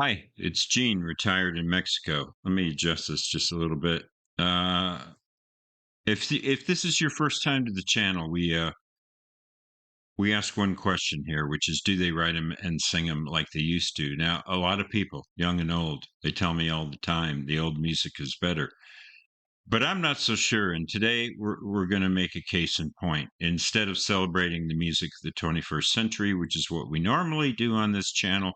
Hi, it's Gene, retired in Mexico. Let me adjust this just a little bit. Uh, if this is your first time to the channel, we ask one question here, which is, do they write them and sing them like they used to? Now, a lot of people, young and old, they tell me all the time the old music is better, but I'm not so sure. And today we're going to make a case in point. Instead of celebrating the music of the 21st century, which is what we normally do on this channel,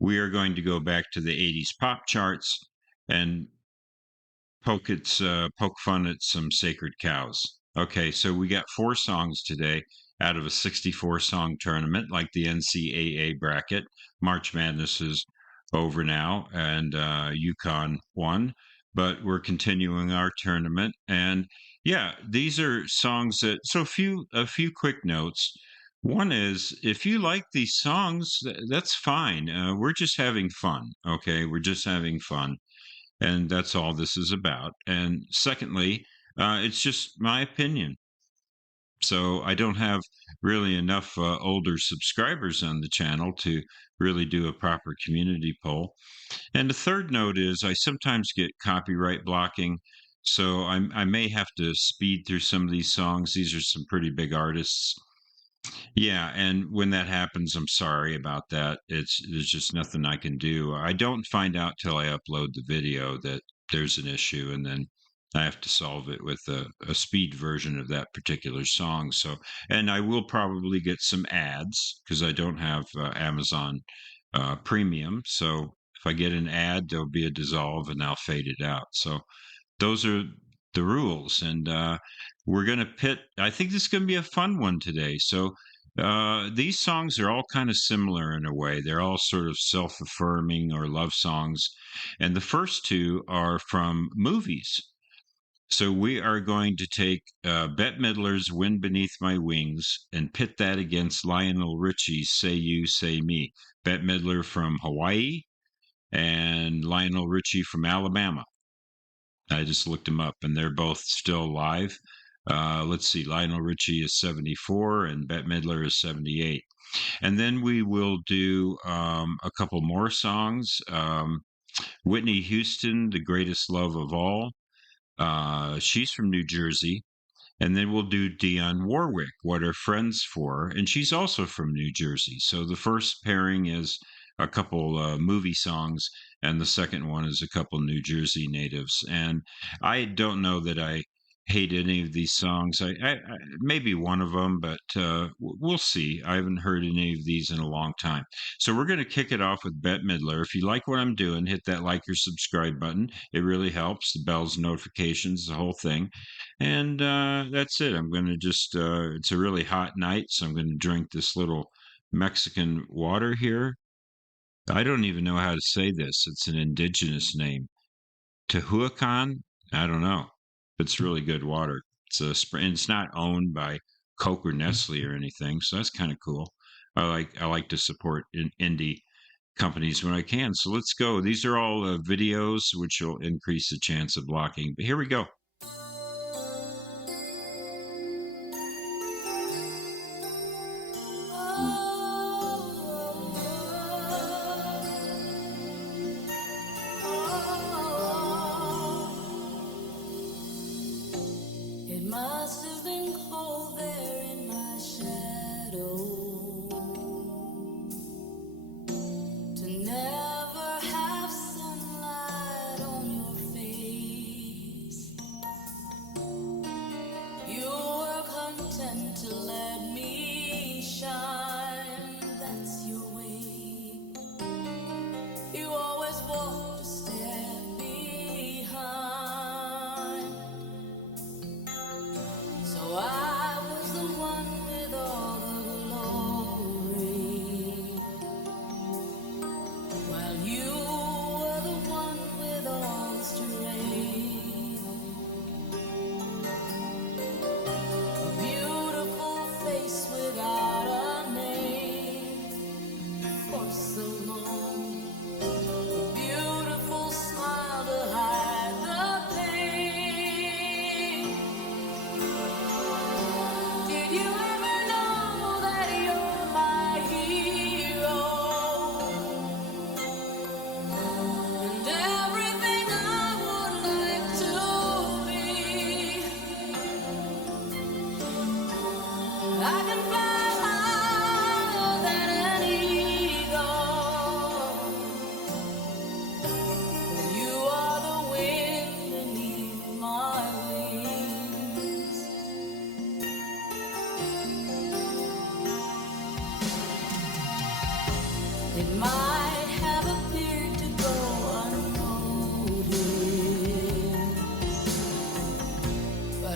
we are going to go back to the 80s pop charts and poke fun at some sacred cows. Okay, so we got four songs today out of a 64 song tournament, like the NCAA bracket. March Madness is over now, and UConn won, but we're continuing our tournament. And yeah, these are songs that. So a few quick notes. One is, if you like these songs, that's fine. We're just having fun. Okay, we're just having fun, and that's all this is about. And secondly, it's just my opinion. So I don't have really enough older subscribers on the channel to really do a proper community poll. And the third note is, I sometimes get copyright blocking. So I may have to speed through some of these songs. These are some pretty big artists. Yeah, and when that happens, I'm sorry about that. There's just nothing I can do. I don't find out till I upload the video that there's an issue, and then I have to solve it with a speed version of that particular song. So, and I will probably get some ads because I don't have Amazon Premium. So if I get an ad, there'll be a dissolve, and I'll fade it out. So those are the rules, and we're going to pit. I think this is going to be a fun one today. So these songs are all kind of similar in a way. They're all sort of self-affirming or love songs, and the first two are from movies. So we are going to take Bette Midler's "Wind Beneath My Wings" and pit that against Lionel Richie's "Say You, Say Me." Bette Midler from Hawaii and Lionel Richie from Alabama. I just looked them up, and they're both still alive. Let's see, Lionel Richie is 74, and Bette Midler is 78. And then we will do a couple more songs. Whitney Houston, "The Greatest Love of All." She's from New Jersey. And then we'll do Dionne Warwick, "What Are Friends For?" And she's also from New Jersey. So the first pairing is a couple movie songs, and the second one is a couple New Jersey natives. And I don't know that I hate any of these songs. Maybe one of them, but we'll see. I haven't heard any of these in a long time. So we're going to kick it off with Bette Midler. If you like what I'm doing, hit that like or subscribe button. It really helps. The bells, notifications, the whole thing. And that's it. I'm going to just, it's a really hot night, so I'm going to drink this little Mexican water here. I don't even know how to say this. It's an indigenous name. Tehuacan? I don't know. It's really good water. It's a spring. It's not owned by Coke or Nestle or anything, so that's kind of cool. I like to support indie companies when I can. So let's go. These are all videos, which will increase the chance of blocking. But here we go. It must have been cold there in my shadow to never have sunlight on your face. You were content to let me shine, that's your way. You always walked a step behind. So I was the one with all the glow.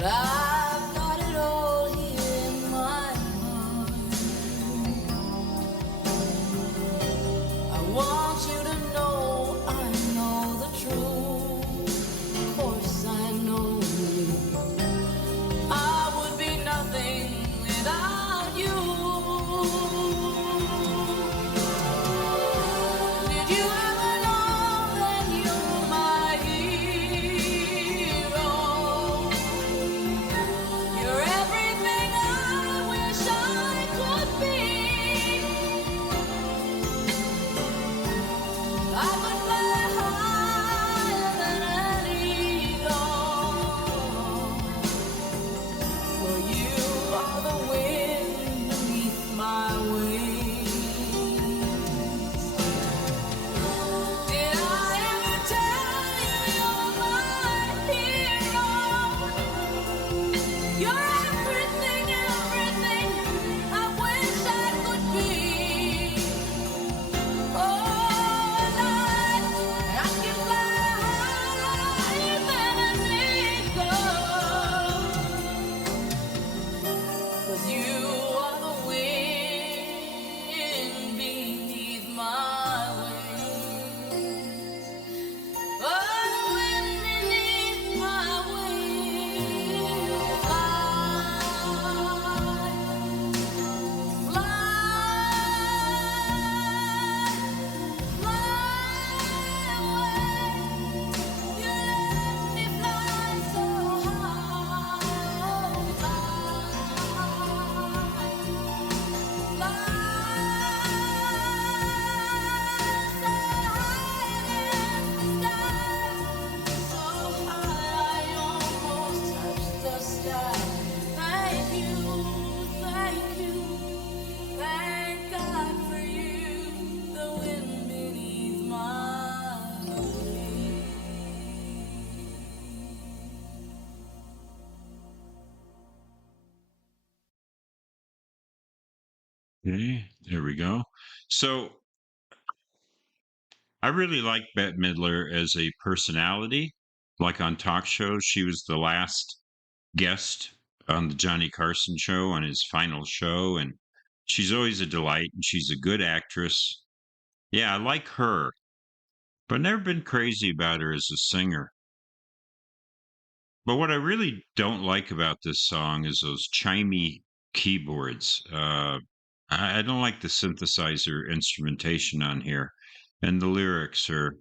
but I've got it all here in my heart. I want you to know I know the truth. Of course I know I would be nothing without you. Did you ever know that you're my hero? You're everything I wish I could be. I could fly higher than an eagle. For you are the wind beneath my wings. Did I ever tell you you're my hero? You're everything, everything I wish I could be. Oh, and I can fly higher than an eagle. 'Cause you are the wind beneath my wings. Oh, the wind beneath my wings. Fly, fly away. You let me fly so high. Okay, there we go. So I really like Bette Midler as a personality. Like on talk shows, she was the last guest on the Johnny Carson show on his final show, and she's always a delight, and she's a good actress. Yeah, I like her, but never been crazy about her as a singer. But what I really don't like about this song is those chimey keyboards. I don't like the synthesizer instrumentation on here, and the lyrics are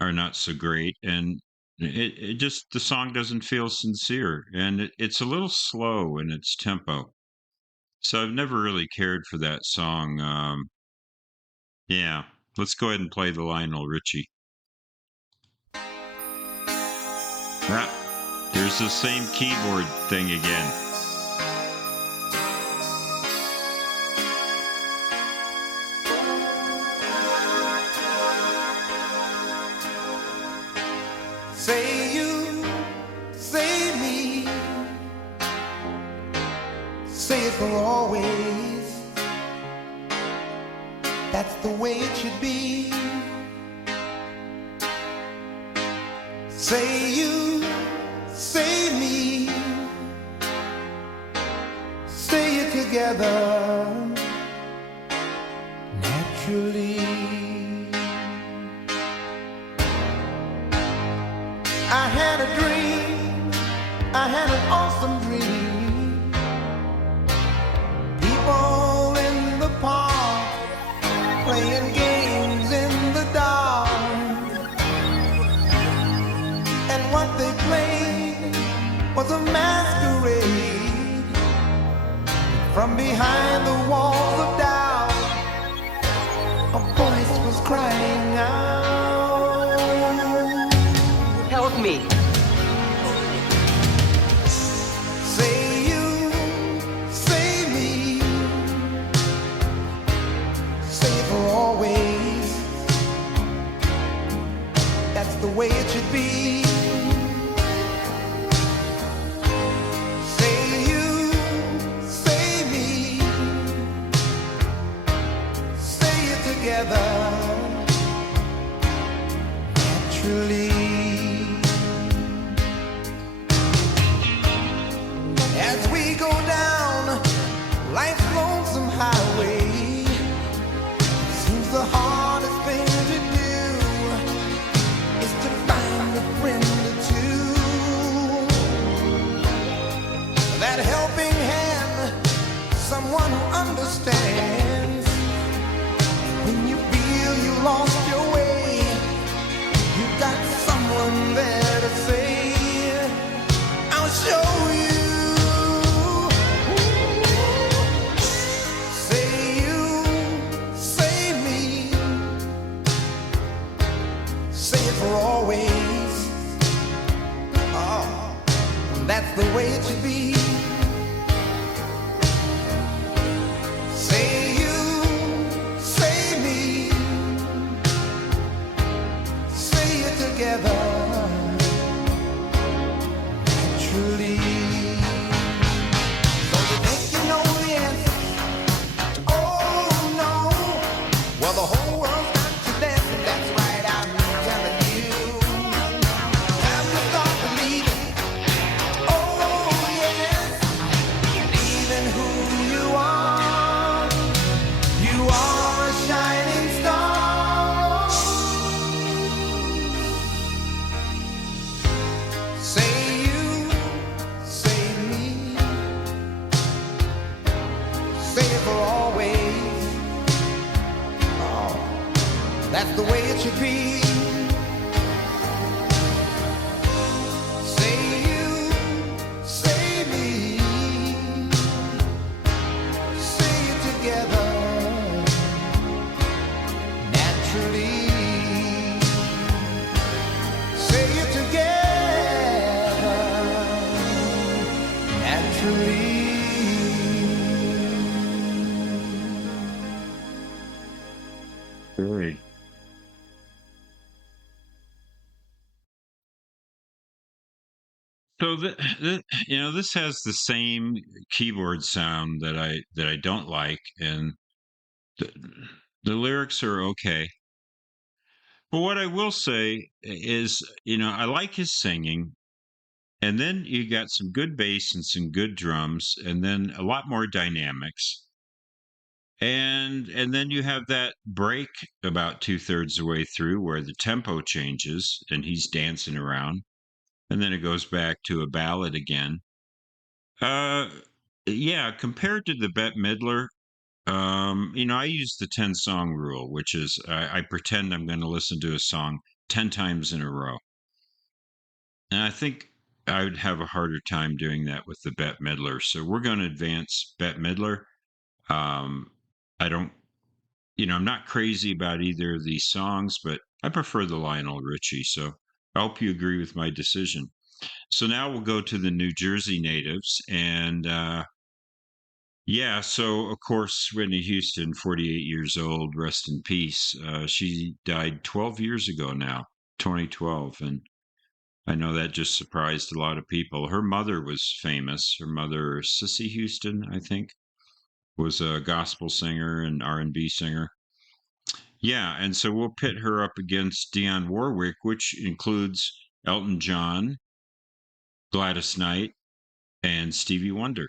not so great, and it just the song doesn't feel sincere, and it's a little slow in its tempo. So I've never really cared for that song. Yeah, let's go ahead and play the Lionel Richie. Ah, there's the same keyboard thing again. Say you, say me, say it for always. That's the way it should be. Say you, say me, say it together naturally. I had a dream, I had an awesome dream. People in the park playing games in the dark, and what they played was a masquerade. From behind the walls of doubt, a voice was crying out. Help me. Say you, say me, say it for always. That's the way it should be. Say you, say me, say it together go down life's lonesome highway. Seems the hardest thing to do is to find a friend or two. That helping hand, someone who understands. When you feel you lost your way, you got someone there to say, I'll show you. Say you, say me, say it for always. Oh, that's the way it should be. Say you, say me, say it together. Truly. So you think you know the answer? Oh no. Well, the whole world's got to dance, and that's right, I'm telling you. Time to start believing. Oh yes. Believing who you are. You are a shining star. Say you, say me, say it for always. Oh, that's the way it should be. Say you, say me, say it together. Naturally, say it together. Naturally. Really? So this has the same keyboard sound that I don't like, and the, the lyrics are okay. But what I will say is, I like his singing, and then you got some good bass and some good drums, and then a lot more dynamics. And then you have that break about 2/3 the way through where the tempo changes and he's dancing around, and then it goes back to a ballad again. Uh, yeah, compared to the Bette Midler, I use the 10 song rule, which is I pretend I'm going to listen to a song 10 times in a row. And I think I would have a harder time doing that with the Bette Midler. So we're going to advance Bette Midler. I don't, I'm not crazy about either of these songs, but I prefer the Lionel Richie. So I hope you agree with my decision. So now we'll go to the New Jersey natives. And yeah, so of course, Whitney Houston, 48 years old, rest in peace. She died 12 years ago now, 2012. And I know that just surprised a lot of people. Her mother was famous. Her mother, Cissy Houston, I think, was a gospel singer and R&B singer. Yeah, and so we'll pit her up against Dionne Warwick, which includes Elton John, Gladys Knight, and Stevie Wonder.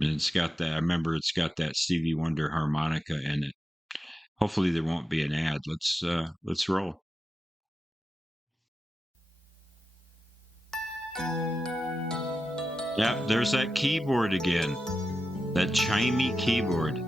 And it's got that. I remember it's got that Stevie Wonder harmonica in it. Hopefully there won't be an ad. Let's roll. Yeah, there's that keyboard again. That chimey keyboard.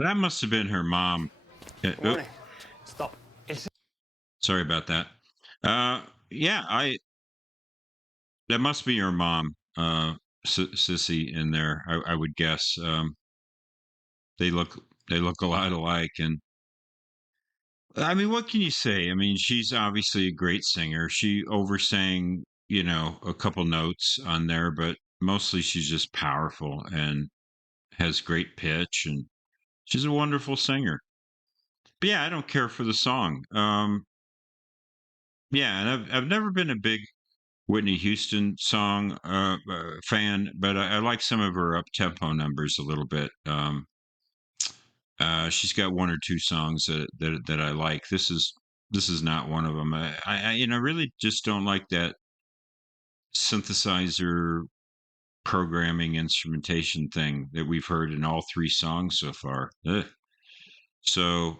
That must have been her mom. Good morning. Stop. Sorry about that. Yeah, I that must be your mom, Sissy in there. I would guess. They look they look a lot alike, and I mean, what can you say? I mean, she's obviously a great singer. She oversang, a couple notes on there, but mostly she's just powerful and has great pitch, and she's a wonderful singer. But yeah, I don't care for the song. Yeah, and I've never been a big Whitney Houston song fan, but I like some of her up tempo numbers a little bit. She's got one or two songs that I like. This is not one of them. I really just don't like that synthesizer programming instrumentation thing that we've heard in all three songs so far. Ugh. So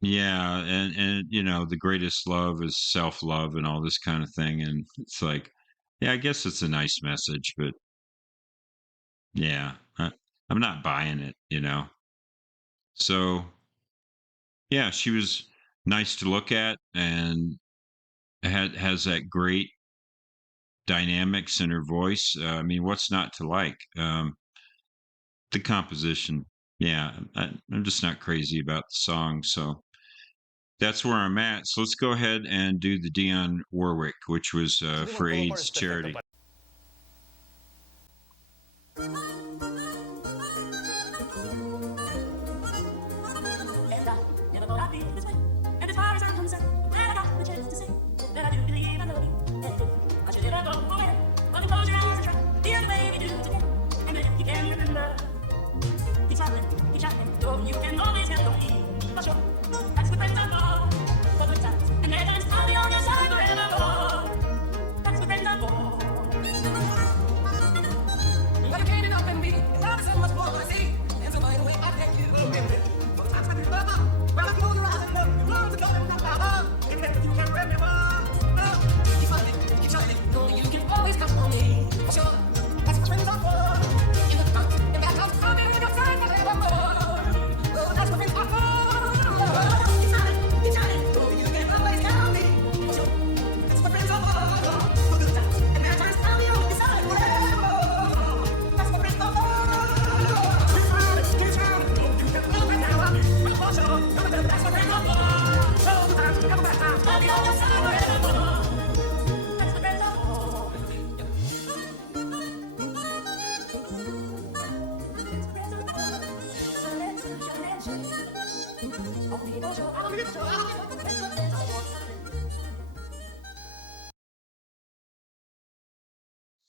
yeah, and the greatest love is self love and all this kind of thing, and it's like, yeah, I guess it's a nice message, but yeah, I'm not buying it. So yeah, she was nice to look at and has that great dynamics in her voice. I mean, what's not to like? The composition, yeah, I'm just not crazy about the song, so that's where I'm at. So let's go ahead and do the Dionne Warwick, which was for AIDS charity. Never thought I'd be this way. And as far as I'm concerned, I got the chance to say that I do believe I love you. But you didn't go for it. But you close your eyes and try. Feel the way we do today. And if you can remember, keep traveling, though you can always get away. But sure, that's the friends I know. For good times, and never I'll be on your side forevermore. That's the friends I know. Like you can't enough and me. Promise so much more I see. And so by the way, I take you away.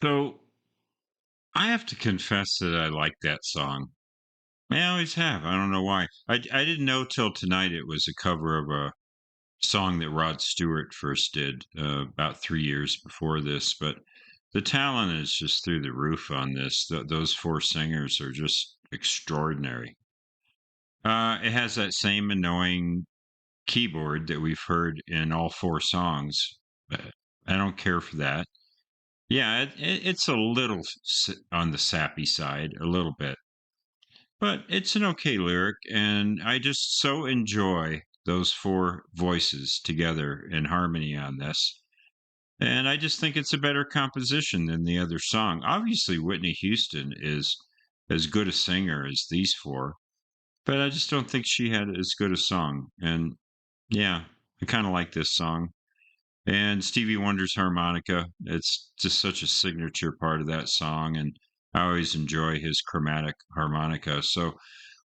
So I have to confess that I like that song. I always have. I don't know why. I didn't know till tonight it was a cover of a song that Rod Stewart first did about 3 years before this. But the talent is just through the roof on this. Those four singers are just extraordinary. It has that same annoying keyboard that we've heard in all four songs. I don't care for that. Yeah, it's a little on the sappy side, a little bit, but it's an okay lyric, and I just so enjoy those four voices together in harmony on this. And I just think it's a better composition than the other song. Obviously, Whitney Houston is as good a singer as these four, but I just don't think she had as good a song. And yeah, I kind of like this song. And Stevie Wonder's harmonica, it's just such a signature part of that song. And I always enjoy his chromatic harmonica. So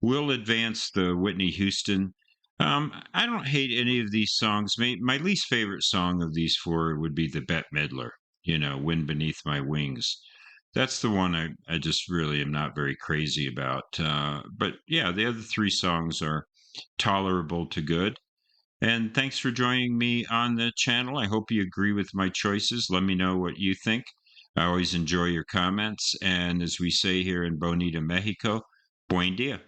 we'll advance the Whitney Houston. I don't hate any of these songs. My least favorite song of these four would be the Bette Midler, Wind Beneath My Wings. That's the one I just really am not very crazy about. But yeah, the other three songs are tolerable to good. And thanks for joining me on the channel. I hope you agree with my choices. Let me know what you think. I always enjoy your comments. And as we say here in Bonita, Mexico, buen dia.